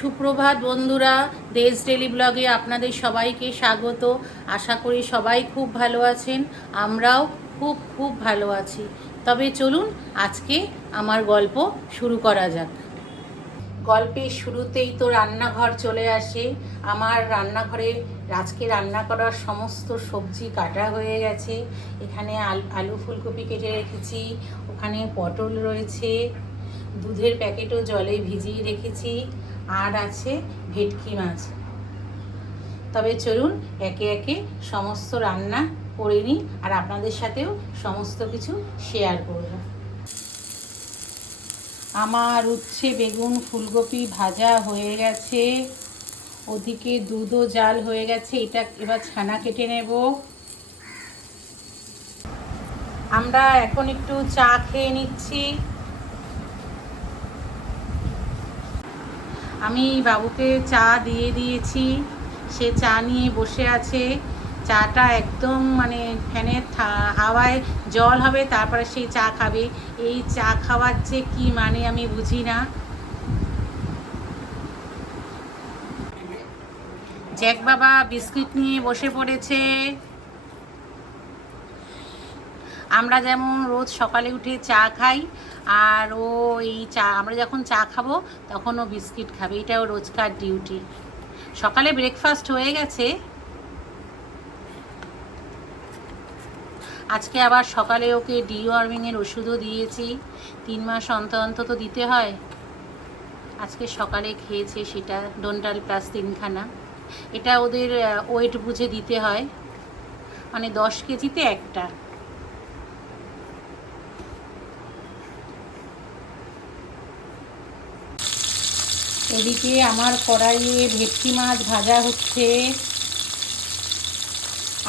সুপ্রভাত বন্ধুরা, দেশ ডেলি ব্লগে আপনাদের সবাইকে স্বাগত। আশা করি সবাই খুব ভালো আছেন, আমরাও খুব খুব ভালো আছি। তবে চলুন আজকে আমার গল্প শুরু করা যাক। গল্পের শুরুতেই তো রান্নাঘর চলে আসে। আমার রান্নাঘরে আজকে রান্না করার সমস্ত সবজি কাটা হয়ে গেছে। এখানে আল- ফুলকপি কেটে রেখেছি, ওখানে পটল রয়েছে, দুধের প্যাকেটও জলে ভিজিয়ে রেখেছি। আর আছে, ভেটকি মাছ। তবে চলুন একে একে সমস্ত রান্না করে নিই আর আপনাদের সাথেও সমস্ত কিছু শেয়ার করব। আমার উচ্ছে বেগুন ফুলকপি ভাজা হয়ে গেছে। ওদিকে দুধও জাল হয়ে গেছে, এটা এবার ছানা কেটে নেব। আমরা এখন একটু চা খেয়ে নিচ্ছি। আমি বাবুকে চা দিয়ে দিয়েছি। সে চা নিয়ে বসে আছে। চাটা একদম মানে ফ্যানের হাওয়ায় জল হবে, তারপরে সেই চা খাবে। এই চা খাওয়ার যে কি মানে আমি বুঝি না। জ্যাক বাবা বিস্কিট নিয়ে বসে পড়েছে। আমরা যেমন রোজ সকালে উঠে চা খাই, আর ও এই চা, আমরা যখন চা খাব তখন ও বিস্কিট খাবে, এটাও রোজকার ডিউটি। সকালে ব্রেকফাস্ট হয়ে গেছে। আজকে আবার সকালে ওকে ডিওয়ার্মিংয়ের ওষুধও দিয়েছি। তিন মাস অন্তর অন্তর তো দিতে হয়। আজকে সকালে খেয়েছে সেটা, ডোন্টাল প্লাস তিনখানা। এটা ওদের ওয়েট বুঝে দিতে হয়। মানে দশ কেজিতে একটা। এদিকে আমার কড়াইয়ে ভেটকি মাছ ভাজা হচ্ছে।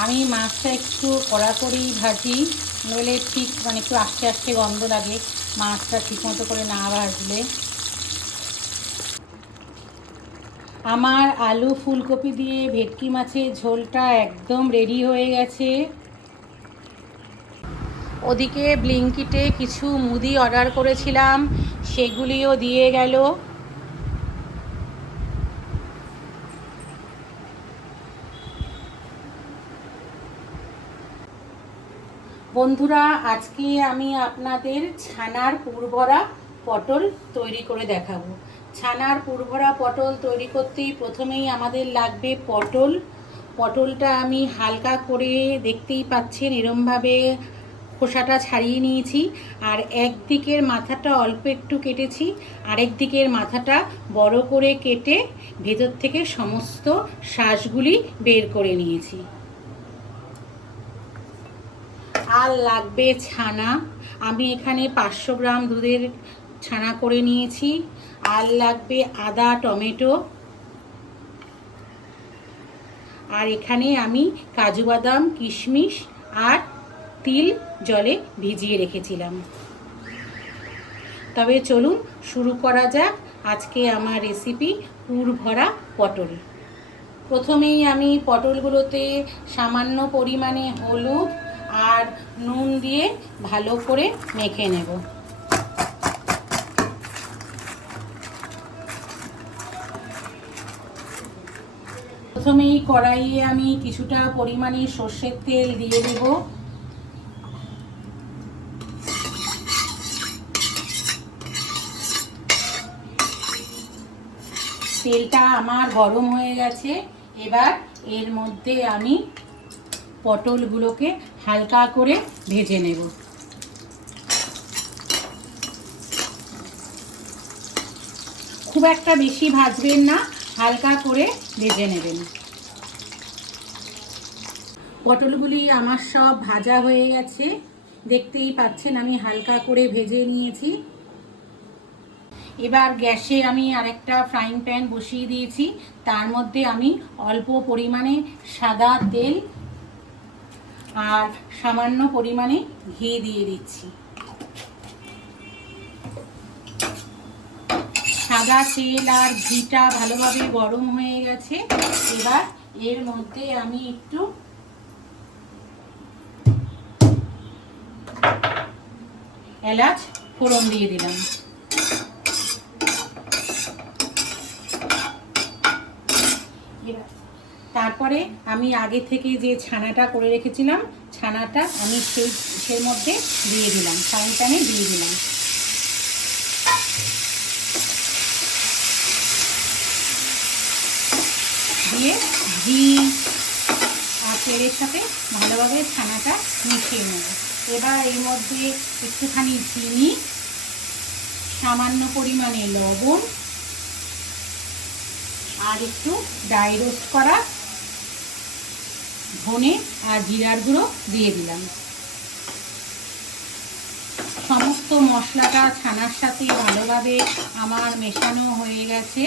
আমি মাছটা একটু কড়া করেই ভাজি, নইলে ঠিক মানে একটু আস্তে আস্তে গন্ধ লাগে, মাছটা ঠিকমতো করে না ভাজলে। আমার আলু ফুলকপি দিয়ে ভেটকি মাছের ঝোলটা একদম রেডি হয়ে গেছে। ওদিকে ব্লিঙ্কিটে কিছু মুদি অর্ডার করেছিলাম, সেগুলিও দিয়ে গেল। বন্ধুরা, আজকে আমি আপনাদের ছানার পুরভরা পটল তৈরি করে দেখাবো। ছানার পুরভরা পটল তৈরি করতেই প্রথমেই আমাদের লাগবে পটল। পটলটা আমি হালকা করে দেখতেই পাচ্ছেন, এরমভাবে খোসাটা ছাড়িয়ে নিয়েছি। আর একদিকের মাথাটা অল্প একটু কেটেছি আরেক দিকের মাথাটা বড় করে কেটে ভেতর থেকে সমস্ত শ্বাসগুলি বের করে নিয়েছি। আর লাগবে ছানা। আমি এখানে পাঁচশো গ্রাম দুধের ছানা করে নিয়েছি। আর লাগবে আদা, টমেটো। আর এখানে আমি কাজু বাদাম, কিশমিশ আর তিল জলে ভিজিয়ে রেখেছিলাম। তবে চলুন শুরু করা যাক আজকে আমার রেসিপি পুর ভরা পটল। প্রথমেই আমি পটলগুলোতে সামান্য পরিমাণে হলুদ আর নুন দিয়ে ভালো করে মেখে নেব। প্রথমেই কড়াইয়ে আমি কিছুটা পরিমাণে সর্ষের তেল দিয়ে দেব। তেলটা আমার গরম হয়ে গেছে। এবার এর মধ্যে আমি পটলগুলোকে হালকা করে ভেজে নেব। খুব একটা বেশি ভাজবেন না, হালকা করে ভেজে নেবেন। পটলগুলি আমার সব ভাজা হয়ে গেছে। দেখতেই পাচ্ছেন আমি হালকা করে ভেজে নিয়েছি। এবার গ্যাসে আমি আরেকটা ফ্রাইং প্যান বসিয়ে দিয়েছি। তার মধ্যে আমি অল্প পরিমাণে সাদা তেল আর সামান্য পরিমাণে ঘি দিয়ে দিচ্ছি। সাদা তেল আর ঘিটা ভালোভাবে গরম হয়ে গেছে। এবার এর মধ্যে আমি একটু এলাচ ফোড়ন দিয়ে দিলাম এবার তারপরে আমি আগে থেকে যে ছানাটা করে রেখেছিলাম, ছানাটা আমি সেই সেই মধ্যে দিয়ে দিলাম প্যানে দিয়ে দিলাম। দিয়ে ঘি আর তেলের সাথে ভালোভাবে ছানাটা মিশিয়ে নেব। এবার এর মধ্যে একটুখানি চিনি, সামান্য পরিমাণে লবণ আর একটু ডাই রোস্ট করা ধনে আর জিরার গুঁড়ো দিয়ে দিলাম। সমস্ত মশলাটা ছানার সাথে ভালোভাবে আমার মেশানো হয়ে গেছে।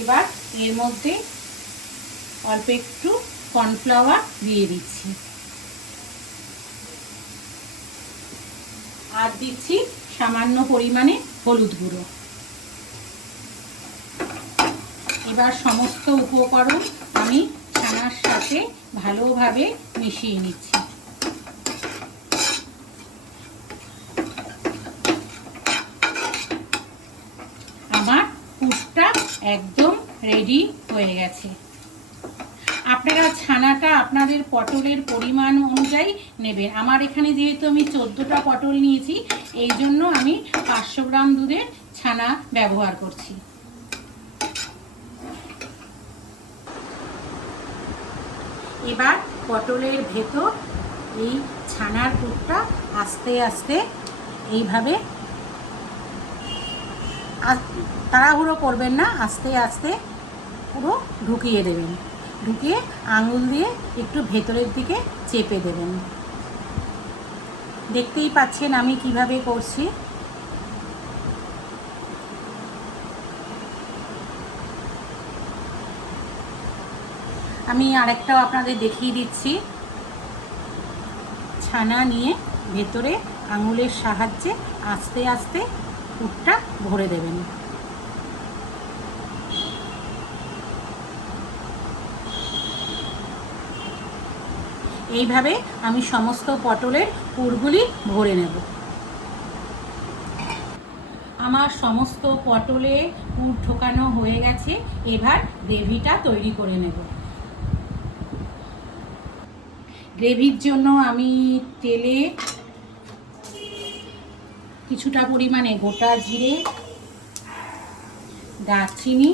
এবার এর মধ্যে অল্প একটু কর্নফ্লাওয়ার দিয়ে দিচ্ছি। আর দিচ্ছি সামান্য পরিমাণে হলুদ গুঁড়ো। এবার সমস্ত উপকরণ আমি ছানার সাথে ভালোভাবে মিশিয়ে নিচ্ছি। আমার পুরটা একদম রেডি হয়ে গেছে। আপনারা ছানাটা আপনাদের পটলের পরিমাণ অনুযায়ী নেবেন। আমার এখানে যেহেতু আমি চোদ্দোটা পটল নিয়েছি, এই জন্য আমি পাঁচশো গ্রাম দুধের ছানা ব্যবহার করছি। এবার পটলের ভেতর এই ছানার পুরটা আস্তে আস্তে এইভাবে তাড়াহুড়ো করবেন না, আস্তে আস্তে পুরো ঢুকিয়ে দেবেন। ঢুকিয়ে আঙুল দিয়ে একটু ভেতরের দিকে চেপে দেবেন। দেখতেই পাচ্ছেন আমি কীভাবে করছি। আমি আরেকটাও আপনাদের দেখিয়ে দিচ্ছি। ছানা নিয়ে ভেতরে আঙুলের সাহায্যে আস্তে আস্তে পুরটা ভরে দেবেন। এইভাবে আমি সমস্ত পটলের পুরগুলি ভরে নেব। আমার সমস্ত পটলে পুর ঢোকানো হয়ে গেছে, এবার গ্রেভিটা তৈরি করে নেব। গ্রেভির জন্য আমি তেলে কিছুটা পরিমাণে গোটা জিরে, দারচিনি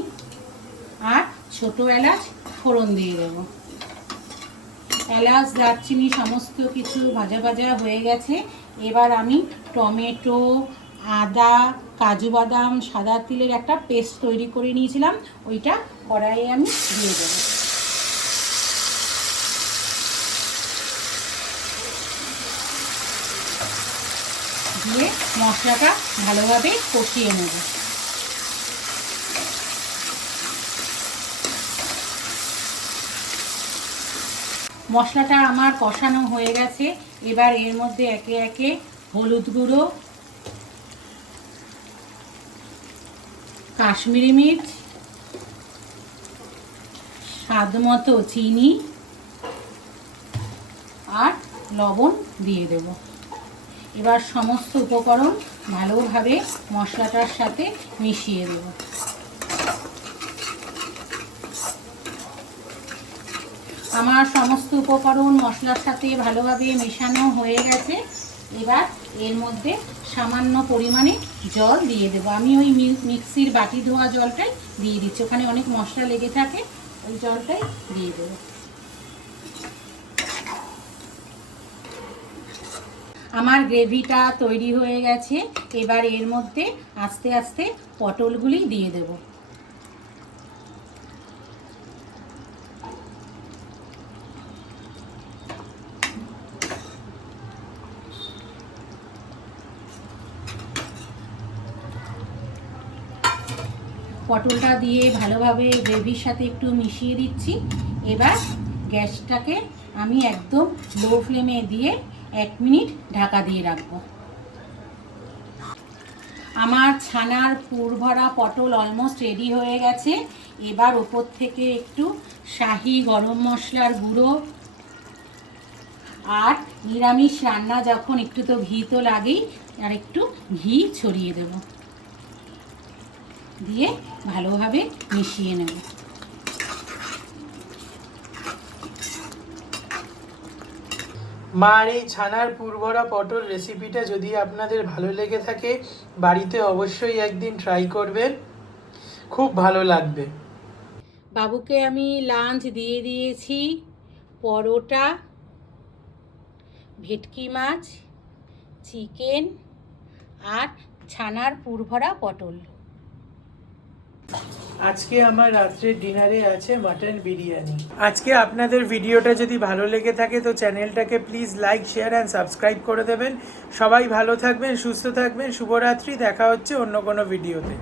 আর ছোটো এলাচ ফোড়ন দিয়ে দেবো। এলাচ, দারচিনি সমস্ত কিছু ভাজা ভাজা হয়ে গেছে। এবার আমি টমেটো, আদা, কাজু বাদাম, সাদা তিলের একটা পেস্ট তৈরি করে নিয়েছিলাম। ওইটা কড়াইয়ে আমি দিয়ে দেবো দিয়ে মশলাটা ভালোভাবে কষিয়ে নেব। মশলাটা আমার কষানো হয়ে গেছে। এবার এর মধ্যে একে একে হলুদ গুঁড়ো, কাশ্মীরি মির্চ, স্বাদ মতো চিনি আর লবণ দিয়ে দেব। এবার সমস্ত উপকরণ ভালোভাবে মশলাটার সাথে মিশিয়ে দেব। আমার সমস্ত উপকরণ মশলার সাথে ভালোভাবে মেশানো হয়ে গেছে। এবার এর মধ্যে সামান্য পরিমাণে জল দিয়ে দেবো। আমি ওই মিক্সির বাটি ধোয়া জলটাই দিয়ে দিচ্ছি। ওখানে অনেক মশলা লেগে থাকে, ওই জলটাই দিয়ে দেবো। আমার গ্রেভিটা তৈরি হয়ে গেছে। এবার এর মধ্যে আস্তে আস্তে পটলগুলি দিয়ে দেব। পটলটা দিয়ে ভালোভাবে গ্রেভির সাথে একটু মিশিয়ে দিচ্ছি। এবার গ্যাসটাকে আমি একদম লো ফ্লেমে দিয়ে এক মিনিট ঢাকা দিয়ে রাখব। আমার ছানার পুর ভরা পটল অলমোস্ট রেডি হয়ে গেছে। এবার ওপর থেকে একটু শাহি গরম মশলার গুঁড়ো আর নিরামিষ রান্না যখন একটু তো ঘি তো লাগেই, আর একটু ঘি ছড়িয়ে দেব। দিয়ে ভালোভাবে মিশিয়ে নেব। মার এই ছানার পুরভরা পটল রেসিপিটা যদি আপনাদের ভালো লেগে থাকে, বাড়িতে অবশ্যই একদিন ট্রাই করবেন। খুব ভালো লাগবে। বাবুকে আমি লাঞ্চ দিয়ে দিয়েছি, পরোটা, ভেটকি মাছ চিকেন আর ছানার পুরভরা পটল। আজকে আমার রাত্রের ডিনারে আছে মাটন বিরিয়ানি। আজকে আপনাদের ভিডিওটা যদি ভালো লেগে থাকে, তো চ্যানেলটাকে please like, share and subscribe করে দেবেন। সবাই ভালো থাকবেন, সুস্থ থাকবেন, শুভরাত্রি, দেখা হচ্ছে অন্য কোনো ভিডিওতে।